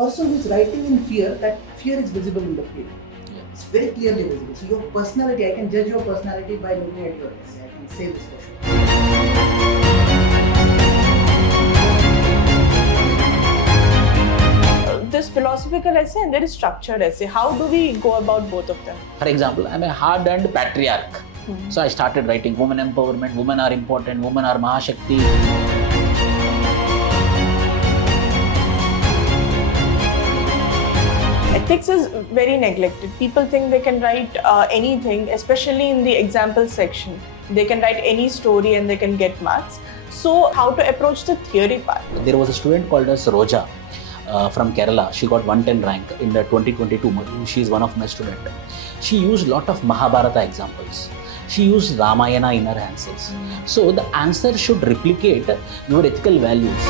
person who is writing in fear, that fear is visible in the field. It's very clearly visible. So your personality, I can judge your personality by looking at your essay. I can say this for sure. This philosophical essay and there is structured essay. How do we go about both of them? For example, I'm a hard-earned patriarch. So I started writing women empowerment, women are important, women are Mahashakti. Ethics is very neglected. People think they can write anything, especially in the example section. They can write any story and they can get marks. So how to approach the theory part? There was a student called as Roja from Kerala. She got 110 rank in the 2022. She is one of my students. She used a lot of Mahabharata examples. She used Ramayana in her answers. So the answer should replicate your ethical values.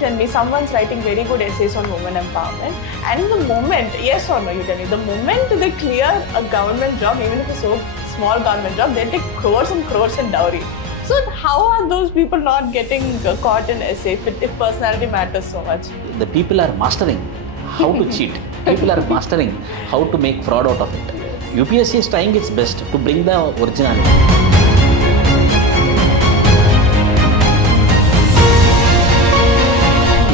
Tell me, someone's writing very good essays on women empowerment, and the moment, yes or no, you tell me, the moment they clear a government job, even if it's a so small government job, they take crores and crores in dowry. So how are those people not getting caught in essay if personality matters so much? The people are mastering how to cheat. People are mastering how to make fraud out of it. UPSC is trying its best to bring the originality.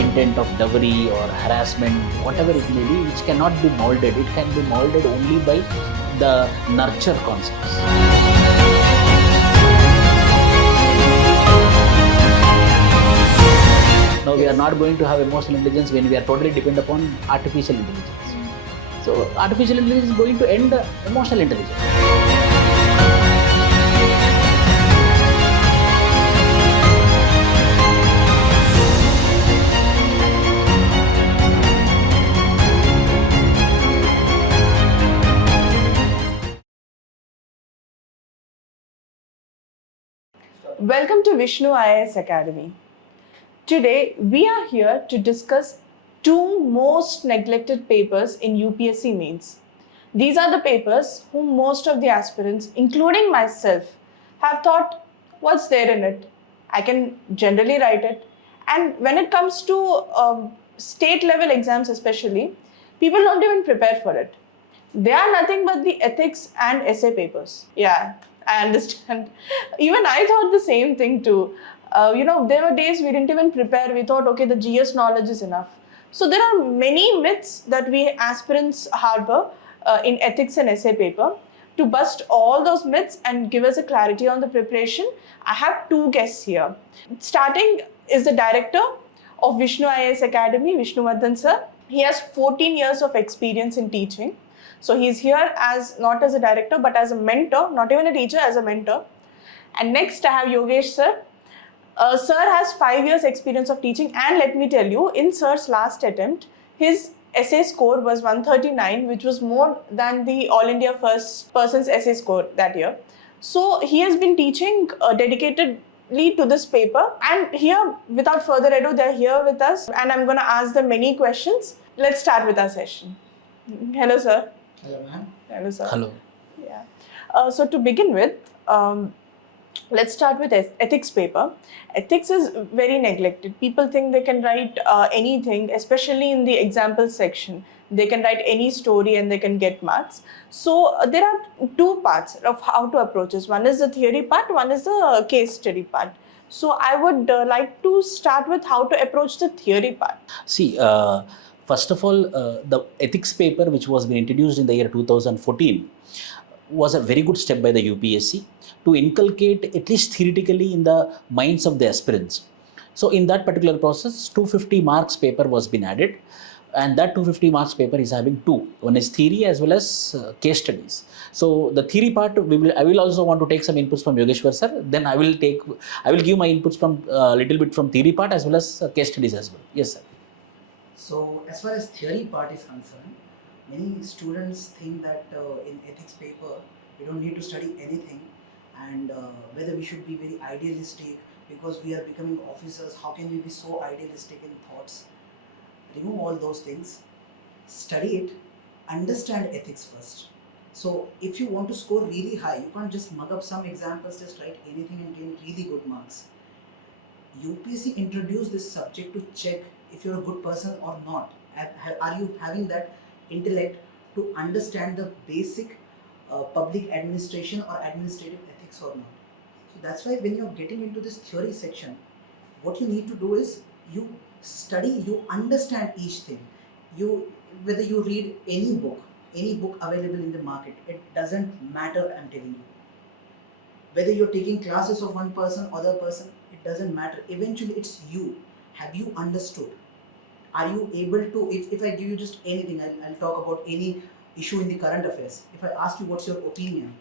Intent of dowry or harassment, whatever it may be, which cannot be molded. It can be molded only by the nurture concepts. Now we are not going to have emotional intelligence when we are totally dependent upon artificial intelligence. So artificial intelligence is going to end emotional intelligence. Welcome to Vishnu IAS Academy. Today, we are here to discuss two most neglected papers in UPSC mains. These are the papers whom most of the aspirants, including myself, have thought, what's there in it? I can generally write it. And when it comes to state level exams especially, people don't even prepare for it. They are nothing but the ethics and essay papers. Yeah, I understand. Even I thought the same thing too. There were days we didn't even prepare. We thought, okay, the GS knowledge is enough. So there are many myths that we aspirants harbor in ethics and essay paper. To bust all those myths and give us a clarity on the preparation, I have two guests here. Starting is the director of Vishnu IAS Academy, Vishnu sir. He has 14 years of experience in teaching. So he's here as not as a director, but as a mentor, not even a teacher, as a mentor. And next I have Yogesh sir. Sir has 5 years experience of teaching, and let me tell you, in sir's last attempt, his essay score was 139, which was more than the All India first person's essay score that year. So he has been teaching dedicatedly to this paper, and here, without further ado, they're here with us, and I'm going to ask them many questions. Let's start with our session. Hello, sir. Hello, ma'am. Hello, sir. Hello. Yeah. So to begin with, let's start with ethics paper. Ethics is very neglected. People think they can write anything, especially in the example section. They can write any story and they can get marks. So there are two parts of how to approach this. One is the theory part, one is the case study part. So I would like to start with how to approach the theory part. See, first of all, the ethics paper, which was being introduced in the year 2014, was a very good step by the UPSC to inculcate, at least theoretically, in the minds of the aspirants. So in that particular process, 250 marks paper was been added, and that 250 marks paper is having two. One is theory as well as case studies. So the theory part, I will also want to take some inputs from Yogeshwar sir. Then I will give my inputs from little bit from theory part as well as case studies as well. Yes, sir. So as far as theory part is concerned, many students think that in ethics paper we don't need to study anything, and whether we should be very idealistic because we are becoming officers. How can we be so idealistic in thoughts? Remove all those things, study it, understand ethics first. So if you want to score really high, you can't just mug up some examples, just write anything and gain really good marks. UPSC introduced this subject to check if you're a good person or not. Are you having that intellect to understand the basic public administration or administrative ethics or not? So that's why when you're getting into this theory section, what you need to do is you study, you understand each thing. You, whether you read any book available in the market, it doesn't matter, I'm telling you. Whether you're taking classes of one person, other person, it doesn't matter. Eventually it's you. Have you understood? Are you able to, if I give you just anything, I'll talk about any issue in the current affairs. If I ask you what's your opinion,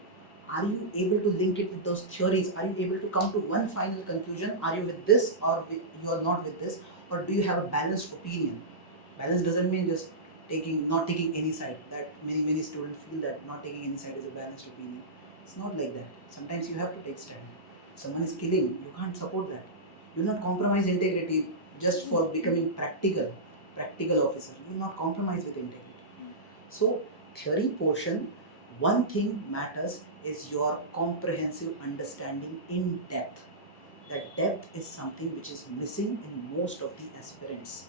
are you able to link it with those theories? Are you able to come to one final conclusion? Are you with this or you're not with this? Or do you have a balanced opinion? Balance doesn't mean just not taking any side. That many students feel that not taking any side is a balanced opinion. It's not like that. Sometimes you have to take stand. Someone is killing, you can't support that. You will not compromise integrity just for becoming practical officer. You will not compromise with integrity. So theory portion, one thing matters is your comprehensive understanding in depth. That depth is something which is missing in most of the aspirants.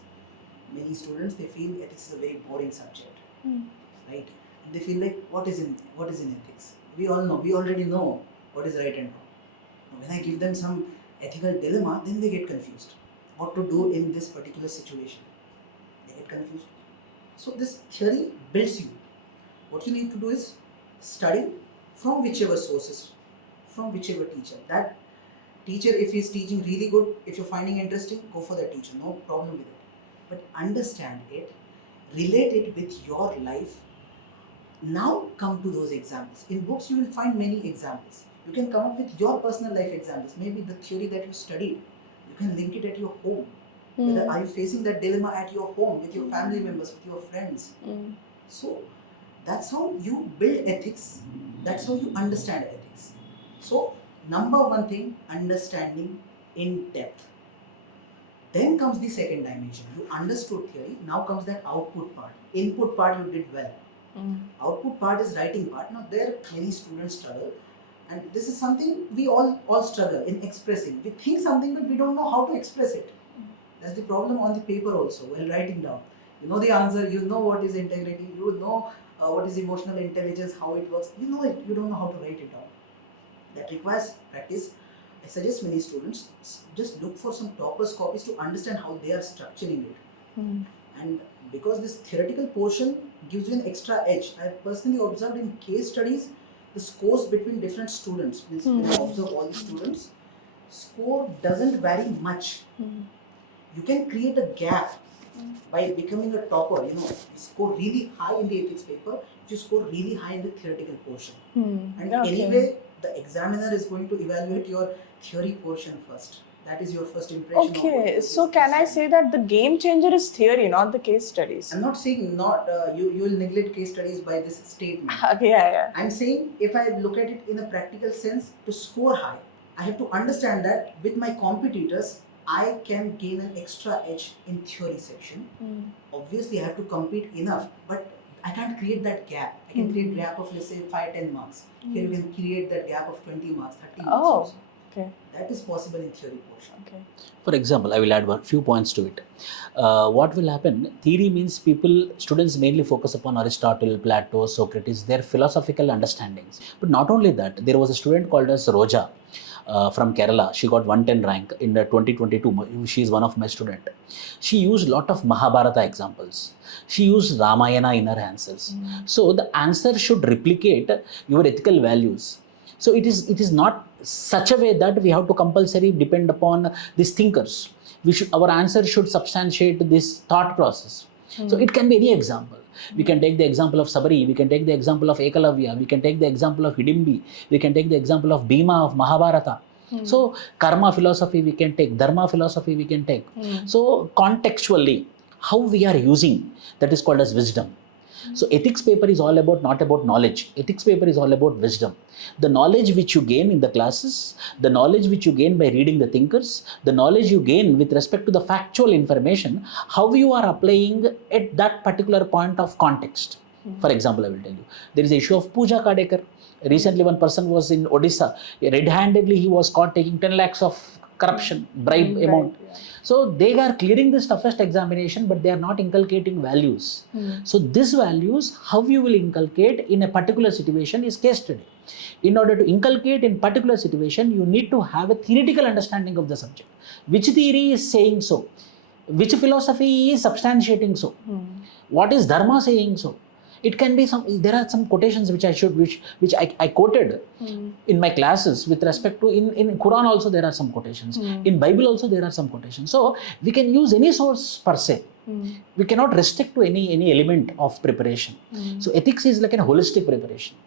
Many students, they feel ethics is a very boring subject, right? And they feel like what is in ethics? We already know what is right and wrong. Now, when I give them some ethical dilemma, then they get confused. What to do in this particular situation? They get confused. So this theory builds you. What you need to do is study from whichever sources, from whichever teacher. That teacher, if he's teaching really good, if you're finding interesting, go for that teacher, no problem with it. But understand it, relate it with your life. Now come to those examples. In books you will find many examples. You can come up with your personal life examples. Maybe the theory that you studied, you can link it at your home. Whether are you facing that dilemma at your home, with your family members, with your friends? So that's how you build ethics. That's how you understand ethics. So number one thing, understanding in depth. Then comes the second dimension. You understood theory. Now comes that output part. Input part you did well. Output part is writing part. Now there many students struggle. And this is something we all struggle in expressing. We think something but we don't know how to express it. That's the problem on the paper also while writing down. You know the answer, you know what is integrity, you know what is emotional intelligence, how it works. You know it, you don't know how to write it down. That requires practice. I suggest many students just look for some toppers copies to understand how they are structuring it. And because this theoretical portion gives you an extra edge. I have personally observed in case studies, the scores between different students, when I observe all the students, score doesn't vary much. You can create a gap by becoming a topper. You score really high in the ethics paper if you score really high in the theoretical portion. And anyway, the examiner is going to evaluate your theory portion first. That is your first impression. Okay, so can I say that the game changer is theory, not the case studies? I'm not saying you will neglect case studies by this statement. Okay, yeah. I'm saying if I look at it in a practical sense, to score high, I have to understand that with my competitors, I can gain an extra edge in theory section. Obviously, I have to compete enough, but I can't create that gap. I can create gap of, let's say, 5-10 marks. Here you can create that gap of 20 marks, 30 marks also. Okay. That is possible in theory portion. Okay. For example, I will add one few points to it. What will happen? Theory means students mainly focus upon Aristotle, Plato, Socrates, their philosophical understandings. But not only that, there was a student called as Roja from Kerala. She got 110 rank in 2022. She is one of my student. She used lot of Mahabharata examples. She used Ramayana in her answers. So the answer should replicate your ethical values. So it is not such a way that we have to compulsory depend upon these thinkers. Our answer should substantiate this thought process. So it can be any example. We can take the example of Sabari, we can take the example of Ekalavya, we can take the example of Hidimbi, we can take the example of Bhima of Mahabharata. So karma philosophy we can take, dharma philosophy we can take. So contextually, how we are using, that is called as wisdom. So ethics paper is all about, not about knowledge. Ethics paper is all about wisdom. The knowledge which you gain in the classes, the knowledge which you gain by reading the thinkers, the knowledge you gain with respect to the factual information, how you are applying at that particular point of context. For example, I will tell you. There is a issue of Pooja Kadekar. Recently, one person was in Odisha. Red-handedly, he was caught taking 10 lakhs of corruption, bribe amount. Yeah. So they are clearing this toughest examination, but they are not inculcating values. So these values, how you will inculcate in a particular situation is case study. In order to inculcate in particular situation, you need to have a theoretical understanding of the subject. Which theory is saying so? Which philosophy is substantiating so? What is Dharma saying so? It can be there are some quotations which I quoted in my classes with respect to, in Quran also there are some quotations. In Bible also there are some quotations. So we can use any source per se. We cannot restrict to any element of preparation. So ethics is like a holistic preparation.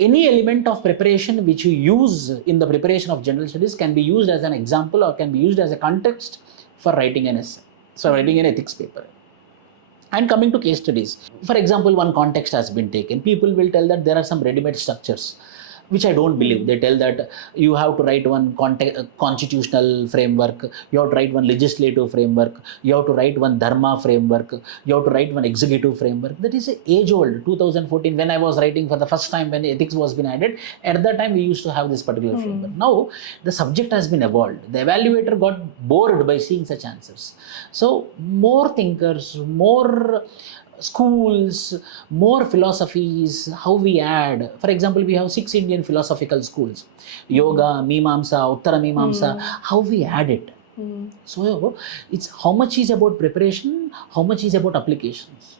Any element of preparation which you use in the preparation of general studies can be used as an example or can be used as a context for writing an essay. So writing an ethics paper. And coming to case studies, for example, one context has been taken. People will tell that there are some ready-made structures, which I don't believe. They tell that you have to write one constitutional framework, you have to write one legislative framework, you have to write one dharma framework, you have to write one executive framework. That is age-old. 2014, when I was writing for the first time, when ethics was been added, at that time we used to have this particular framework. Now, the subject has been evolved. The evaluator got bored by seeing such answers. So, more thinkers, more schools, more philosophies, how we add. For example, we have 6 Indian philosophical schools: Yoga, Mimamsa, Uttara Mimamsa. How we add it. So it's how much is about preparation, how much is about applications.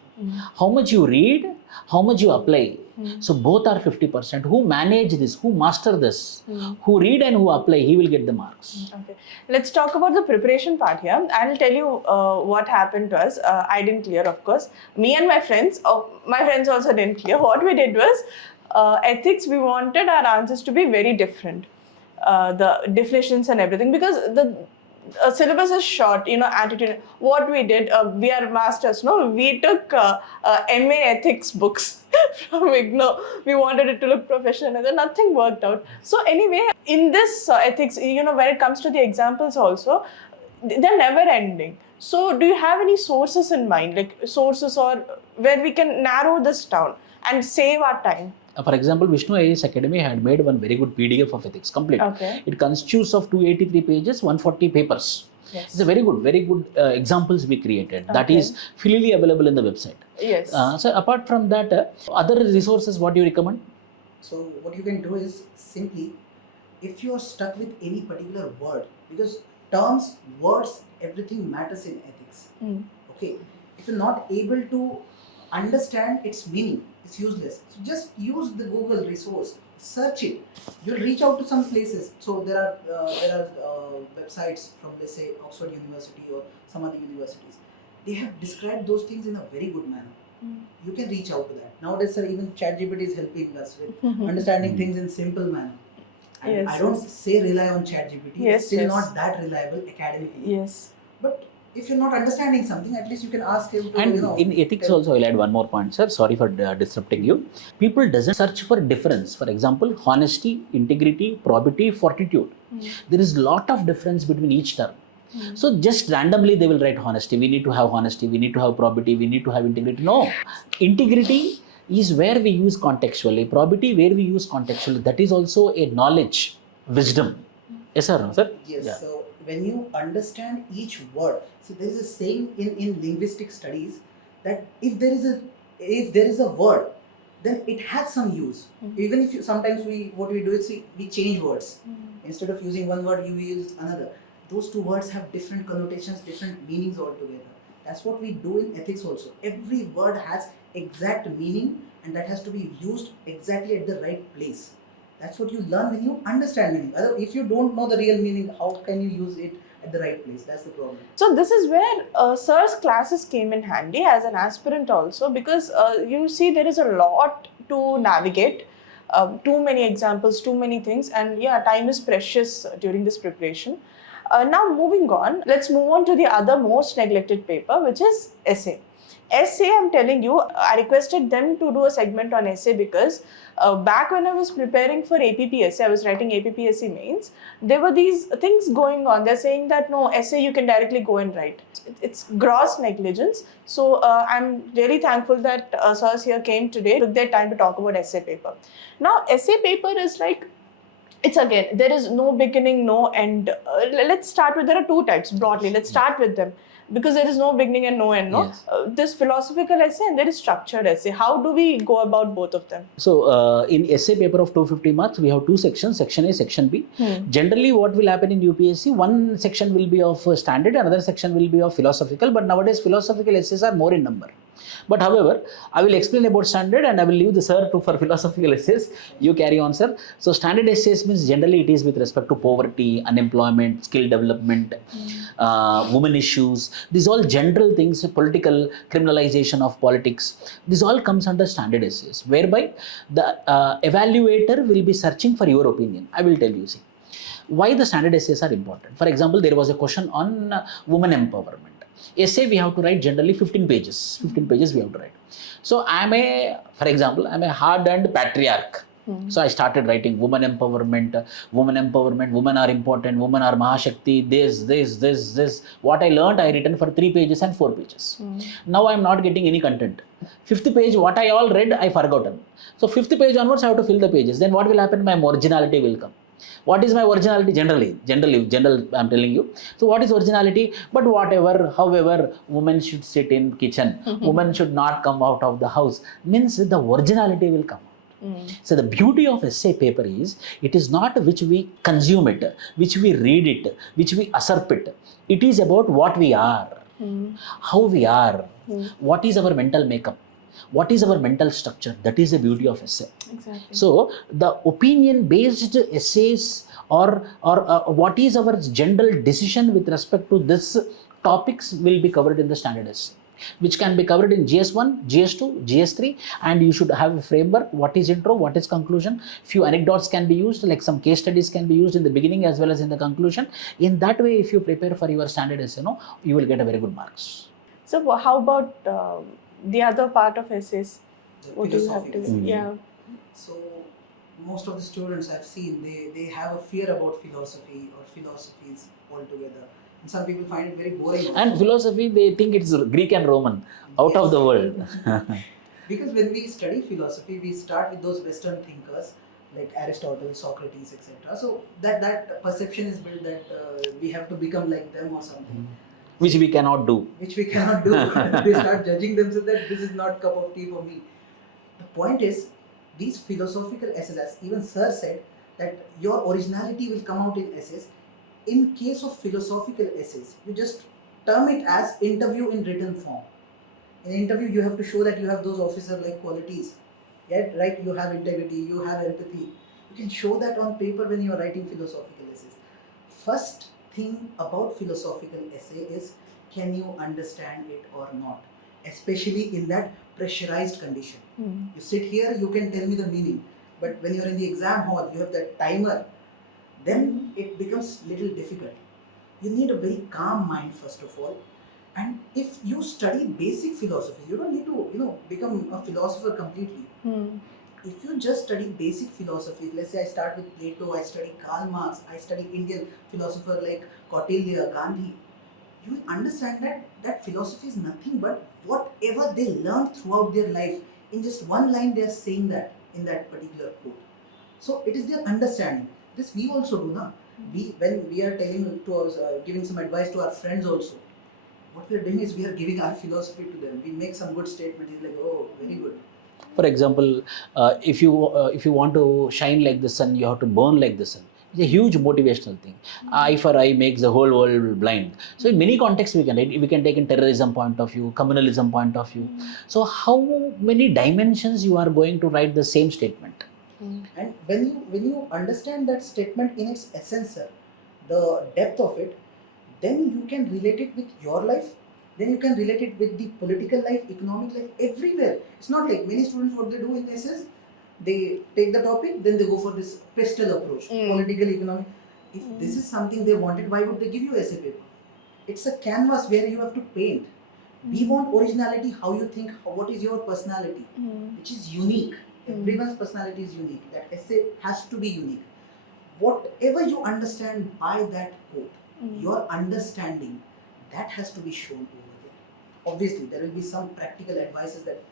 How much you read, how much you apply. So both are 50%. Who manage this, who master this, who read and who apply, he will get the marks. Okay, let's talk about the preparation part here. I'll tell you what happened to us. I didn't clear, of course. Me and my friends also didn't clear. What we did was, ethics, we wanted our answers to be very different. The definitions and everything, because the syllabus is short, attitude. What we did, we are masters, no? We took MA ethics books from IGNO. We wanted it to look professional, and then nothing worked out. So anyway, in this ethics, when it comes to the examples also, they're never ending. So do you have any sources in mind, like sources or where we can narrow this down and save our time? For example, Vishnu IAS Academy had made one very good PDF of ethics, complete. Okay. It constitutes of 283 pages, 140 papers. Yes. It's a very good examples we created. That is freely available in the website. Yes. So apart from that, other resources, what do you recommend? So what you can do is simply, if you are stuck with any particular word, because terms, words, everything matters in ethics. Okay. If you're not able to understand its meaning, it's useless. So just use the Google resource, search it. You'll reach out to some places. So there are websites from, let's say, Oxford University or some other universities. They have described those things in a very good manner. You can reach out to that. Nowadays, sir, even ChatGPT is helping us with understanding things in simple manner. And I don't say rely on ChatGPT. It's still not that reliable academically. Yes. But if you're not understanding something, at least you can ask him to, and in ethics also, I'll add one more point, sir. Sorry for disrupting you. People doesn't search for difference. For example, honesty, integrity, probity, fortitude. There is lot of difference between each term. So just randomly they will write honesty. We need to have honesty. We need to have probity. We need to have integrity. No. Integrity is where we use contextually. Probity where we use contextually. That is also a knowledge, wisdom. Yes, sir. No, sir? Yes. Yeah. So when you understand each word, so there is a saying in linguistic studies that if there is a word, then it has some use. Even if sometimes what we do is we change words. Instead of using one word, you use another. Those two words have different connotations, different meanings altogether. That's what we do in ethics also. Every word has exact meaning, and that has to be used exactly at the right place. That's what you learn when you understand meaning. If you don't know the real meaning, how can you use it at the right place? That's the problem. So this is where sir's classes came in handy as an aspirant also, because you see there is a lot to navigate, too many examples, too many things, and time is precious during this preparation. Now moving on, let's move on to the other most neglected paper, which is essay. Essay, I'm telling you, I requested them to do a segment on essay because back when I was preparing for APPSC, I was writing APPSC mains, there were these things going on. They're saying that no, essay you can directly go and write. It's gross negligence. So I'm really thankful that sirs here came today, took their time to talk about essay paper. Now, essay paper is like, it's again, there is no beginning, no end. Let's start with, there are two types broadly. Let's start with them because there is no beginning and no end. No, Yes. this philosophical essay and there is structured essay. How do we go about both of them? So in essay paper of 250 marks, we have two sections, section A, section B. Generally, what will happen in UPSC, one section will be of standard, another section will be of philosophical, but nowadays philosophical essays are more in number. But however, I will explain about standard and I will leave the sir to for philosophical essays. You carry on, sir. So standard essays means generally it is with respect to poverty, unemployment, skill development, women issues. These all general things, political criminalization of politics. This all comes under standard essays, whereby the evaluator will be searching for your opinion. I will tell you, see, why the standard essays are important. For example, there was a question on women empowerment. Essay we have to write generally 15 pages. 15 pages we have to write. So for example, I'm a hard-earned patriarch. So I started writing women empowerment, women are important, women are Mahashakti, this. What I learned, I written for 3 pages and 4 pages. Now I'm not getting any content. 5th page, what I all read, I forgotten. So 5th page onwards, I have to fill the pages. Then what will happen? My originality will come. What is my originality? General, I'm telling you. So what is originality? But whatever, however, women should sit in kitchen. Women should not come out of the house. Means the originality will come. So the beauty of essay paper is, it is not which we consume it, which we read it, which we usurp it. It is about what we are, how we are, what is our mental makeup, what is our mental structure. That is the beauty of essay. Exactly. So the opinion-based essays or what is our general decision with respect to this topics will be covered in the standard essay, which can be covered in GS1, GS2, GS3, and you should have a framework. What is intro? What is conclusion? Few anecdotes can be used, like some case studies can be used in the beginning as well as in the conclusion. In that way, if you prepare for your standard essay, you will get a very good marks. So how about the other part of essays? What do you have to? Yeah. So most of the students I've seen, they have a fear about philosophy or philosophies altogether. And some people find it very boring. And philosophy, they think it's Greek and Roman, out of the world. Because when we study philosophy, we start with those Western thinkers like Aristotle, Socrates, etc. So that perception is built that we have to become like them or something. Which we cannot do. Which we cannot do. They start judging themselves that this is not cup of tea for me. The point is, these philosophical essays, as even Sir said, that your originality will come out in essays. In case of philosophical essays, you just term it as interview in written form. In interview, you have to show that you have those officer-like qualities. Yet, right? You have integrity, you have empathy. You can show that on paper when you are writing philosophical essays. First thing about philosophical essay is, can you understand it or not? Especially in that pressurized condition. You sit here, you can tell me the meaning. But when you're in the exam hall, you have that timer, then it becomes little difficult. You need a very calm mind first of all. And if you study basic philosophy, you don't need to, become a philosopher completely. If you just study basic philosophy, let's say I start with Plato, I study Karl Marx, I study Indian philosopher like Kautilya, Gandhi, you will understand that philosophy is nothing but whatever they learned throughout their life. In just one line, they are saying that in that particular quote. So it is their understanding. This we also do now. When we are telling to us, giving some advice to our friends also, what we are doing is we are giving our philosophy to them. We make some good statement. He's like, oh, very good. For example, if you want to shine like the sun, you have to burn like the sun. It's a huge motivational thing. Eye for eye makes the whole world blind. So in many contexts we can take in terrorism point of view, communalism point of view. So how many dimensions you are going to write the same statement? And when you understand that statement in its essence, the depth of it, then you can relate it with your life. Then you can relate it with the political life, economic life, everywhere. It's not like many students, what they do in essays, they take the topic, then they go for this pastel approach, political, economic. If this is something they wanted, why would they give you essay paper? It's a canvas where you have to paint. We want originality, how you think, what is your personality, which is unique. Everyone's personality is unique. That essay has to be unique. Whatever you understand by that quote, your understanding, that has to be shown over there. Obviously, there will be some practical advices that,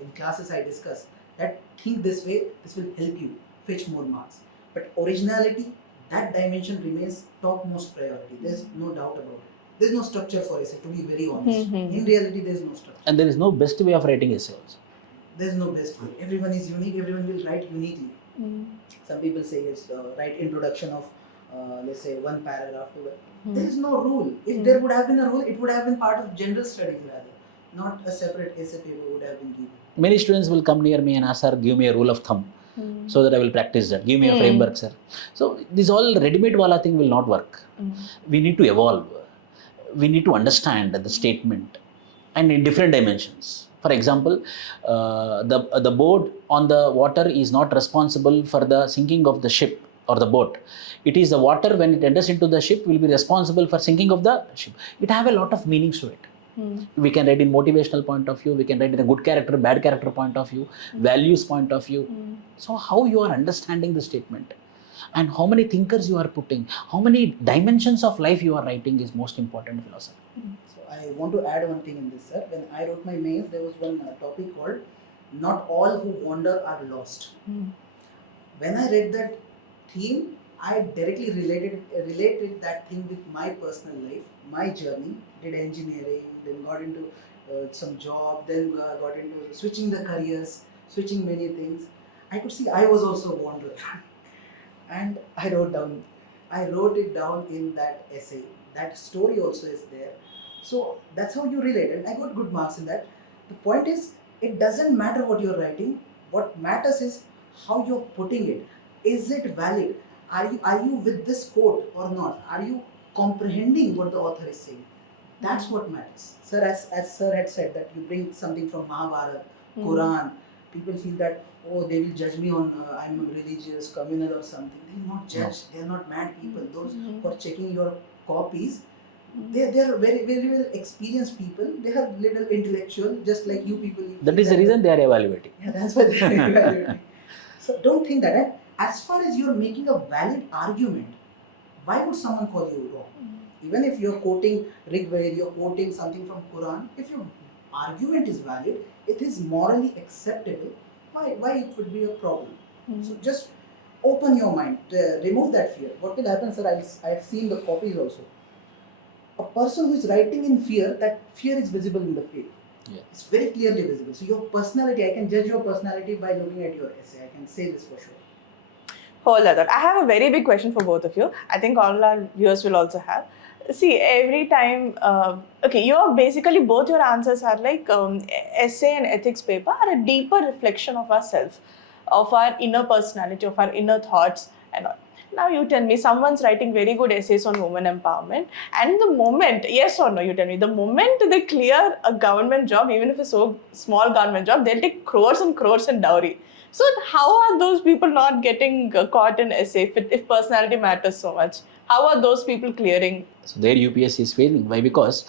in classes I discuss, that think this way, this will help you fetch more marks. But originality, that dimension remains topmost priority. There's no doubt about it. There's no structure for essay, to be very honest. In reality, there's no structure. And there is no best way of writing essay also. There's no best way. Everyone is unique. Everyone will write uniquely. Some people say it's write introduction of, let's say, one paragraph to that. There is no rule. If there would have been a rule, it would have been part of general studies rather, not a separate essay paper would have been given. Many students will come near me and ask, sir, give me a rule of thumb so that I will practice that. Give me a framework, sir. So this all ready-made wala thing will not work. We need to evolve. We need to understand the statement and in different dimensions. For example, the boat on the water is not responsible for the sinking of the ship or the boat. It is the water when it enters into the ship will be responsible for sinking of the ship. It have a lot of meanings to it. We can write in motivational point of view, we can write in a good character, bad character point of view, values point of view. So how you are understanding the statement and how many thinkers you are putting, how many dimensions of life you are writing is most important philosophy. So I want to add one thing in this, sir. When I wrote my mains, there was one topic called "Not all who wander are lost." When I read that theme, I directly related that thing with my personal life, my journey. Did engineering, then got into some job, then got into switching the careers, switching many things. I could see I was also a wanderer, and I wrote it down in that essay. That story also is there. So that's how you relate, and I got good marks in that. The point is, it doesn't matter what you're writing. What matters is how you're putting it. Is it valid? Are you with this quote or not? Are you comprehending what the author is saying? That's what matters. Sir, as sir had said, that you bring something from Mahabharata, Quran, people feel that, oh, they will judge me on I'm religious, communal or something. They will not judge. They are not mad people. Those who are checking your copies, they are very, very well experienced people. They are little intellectual, just like you people. That is the reason they are evaluating. Yeah, that's why they are evaluating. So don't think that. As far as you are making a valid argument, why would someone call you wrong? Even if you're quoting Rigved, you're quoting something from Quran, if your argument is valid, it is morally acceptable, why it would be a problem? So just open your mind, remove that fear. What will happen, sir? I've seen the copies also. A person who is writing in fear, that fear is visible in the paper. Yeah. It's very clearly visible. So your personality, I can judge your personality by looking at your essay. I can say this for sure. Whole other. I have a very big question for both of you. I think all our viewers will also have. See, every time, you're basically both your answers are like essay and ethics paper are a deeper reflection of ourselves, of our inner personality, of our inner thoughts and all. Now you tell me, someone's writing very good essays on women empowerment, and the moment, yes or no, you tell me, the moment they clear a government job, even if it's so small government job, they'll take crores and crores in dowry. So how are those people not getting caught in essay if personality matters so much? How are those people clearing? So their UPSC is failing. Why? Because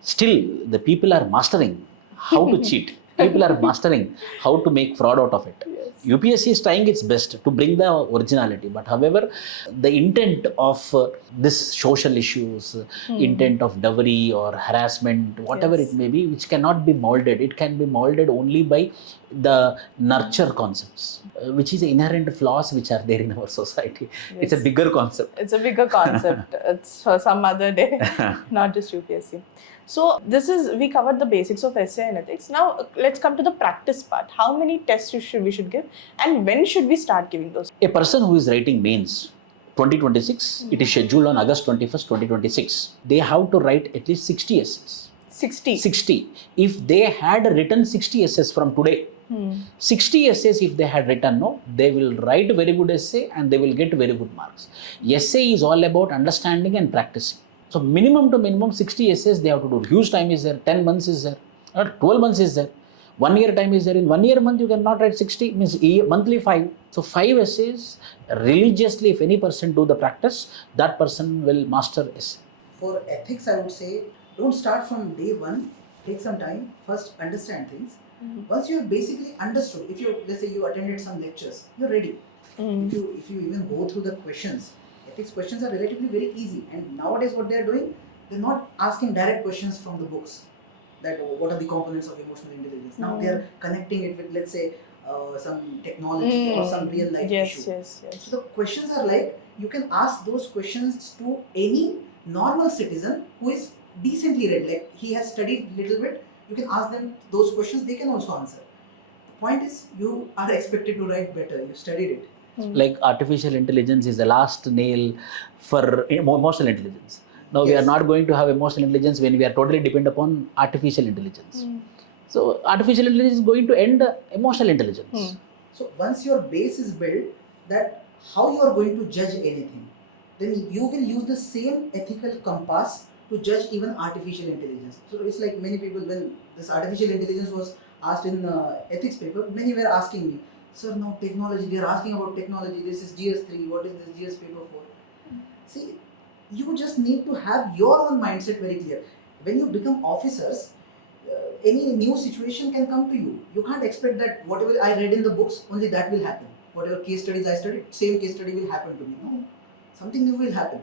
still the people are mastering how to cheat. People are mastering how to make fraud out of it. Yes. UPSC is trying its best to bring the originality, but however, the intent of this social issues, intent of dowry or harassment, whatever it may be, which cannot be molded, it can be molded only by the nurture concepts, which is inherent flaws which are there in our society. Yes. It's a bigger concept. It's a bigger concept. It's for some other day, not just UPSC. So we covered the basics of essay and ethics. Now let's come to the practice part. How many tests we should give, and when should we start giving those? A person who is writing mains 2026, it is scheduled on August 21st, 2026. They have to write at least 60 essays. 60. If they had written 60 essays from today, 60 essays if they had written, they will write very good essay and they will get very good marks. Essay is all about understanding and practicing. So minimum to minimum 60 essays they have to do. Huge time is there, 10 months is there, or 12 months is there. 1 year time is there. In 1 year month you cannot write 60, means monthly 5. So 5 essays religiously, if any person do the practice, that person will master essay. For ethics, I would say Don't start from day one. Take some time. First, understand things. Once you have basically understood, if you, let's say you attended some lectures, you're ready. If you even go through the questions, ethics questions are relatively very easy. And nowadays, what they're doing, they're not asking direct questions from the books. That what are the components of emotional intelligence? Now they're connecting it with, let's say, some technology or some real life issue. Yes. So the questions are like, you can ask those questions to any normal citizen who is decently read, like he has studied little bit. You can ask them those questions, they can also answer. The point is, you are expected to write better. You studied it. Like artificial intelligence is the last nail for emotional intelligence. Now we are Yes. not going to have emotional intelligence when we are totally dependent upon artificial intelligence. So artificial intelligence is going to end emotional intelligence. So once your base is built, that how you are going to judge anything, then you will use the same ethical compass to judge even artificial intelligence. So it's like many people, when this artificial intelligence was asked in ethics paper, many were asking me, sir, now technology, they are asking about technology, this is GS3, what is this GS paper for? See, you just need to have your own mindset very clear. When you become officers, any new situation can come to you. You can't expect that whatever I read in the books, only that will happen. Whatever case studies I studied, same case study will happen to me. No, something new will happen.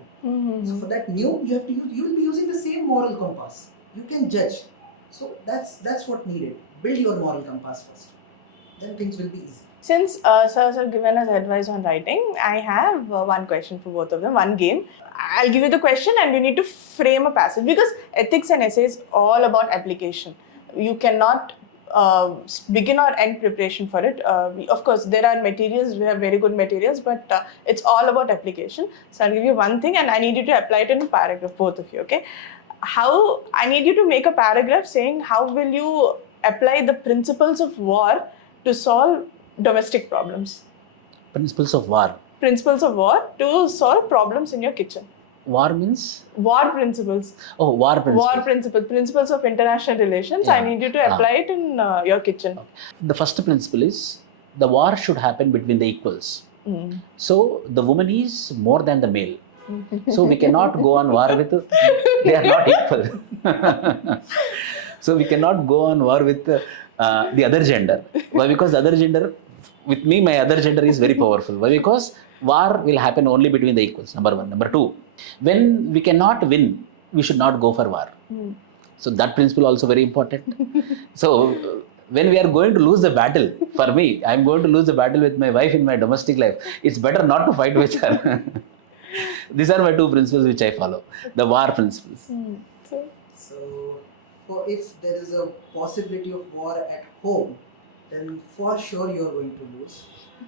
So for that new, you have to use, you will be using the same moral compass. You can judge. So that's what needed. Build your moral compass first. Then things will be easy. Since sirs have given us advice on writing, I have one question for both of them, one game. I'll give you the question and you need to frame a passage, because ethics and essay is all about application. You cannot begin or end preparation for it. Of course, there are materials, we have very good materials, but it's all about application. So I'll give you one thing and I need you to apply it in a paragraph, both of you, okay? I need you to make a paragraph saying how will you apply the principles of war to solve domestic problems. Principles of war. Principles of war to solve problems in your kitchen. War means? War principles. Oh, war principles. War principles. Principles of international relations. Yeah. I need you to apply it in your kitchen. The first principle is the war should happen between the equals. So the woman is more than the male. So we cannot go on war with, they are not equal. So we cannot go on war with the other gender. Why? Because the other gender, with me, my other gender is very powerful. Why? Because war will happen only between the equals, number one. Number two, when we cannot win, we should not go for war. So that principle also very important. So when we are going to lose the battle, for me, I am going to lose the battle with my wife in my domestic life. It's better not to fight with her. These are my two principles which I follow. The war principles. So if there is a possibility of war at home, then for sure you are going to lose.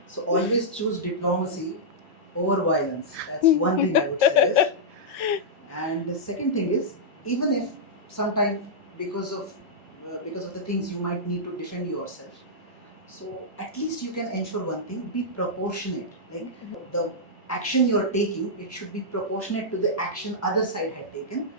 So always choose diplomacy over violence. That's one thing I would suggest. And the second thing is, even if sometime because of the things you might need to defend yourself, so at least you can ensure one thing: be proportionate. Like the action you are taking, it should be proportionate to the action other side had taken.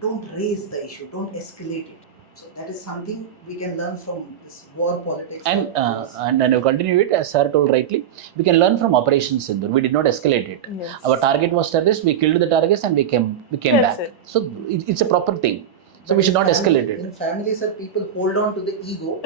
Don't raise the issue. Don't escalate it. So that is something we can learn from this war politics. And to continue it, as sir told rightly, we can learn from Operation Sindoor. We did not escalate it. Yes. Our target was terrorist. We killed the targets and we came That's back. it. So it's a proper thing. So But we should in not escalate In it. families, sir, people hold on to the ego,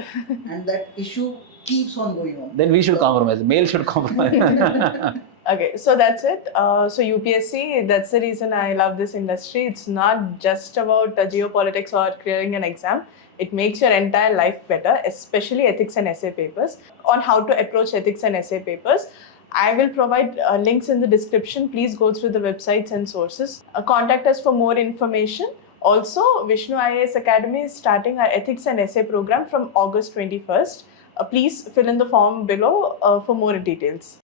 and that issue keeps on going on. Then we should compromise. Male should compromise. Okay, so that's it. So UPSC, that's the reason I love this industry. It's not just about geopolitics or clearing an exam. It makes your entire life better, especially ethics and essay papers. On how to approach ethics and essay papers, I will provide links in the description. Please go through the websites and sources. Contact us for more information. Also, Vishnu IAS Academy is starting our ethics and essay program from August 21st. Please fill in the form below for more details.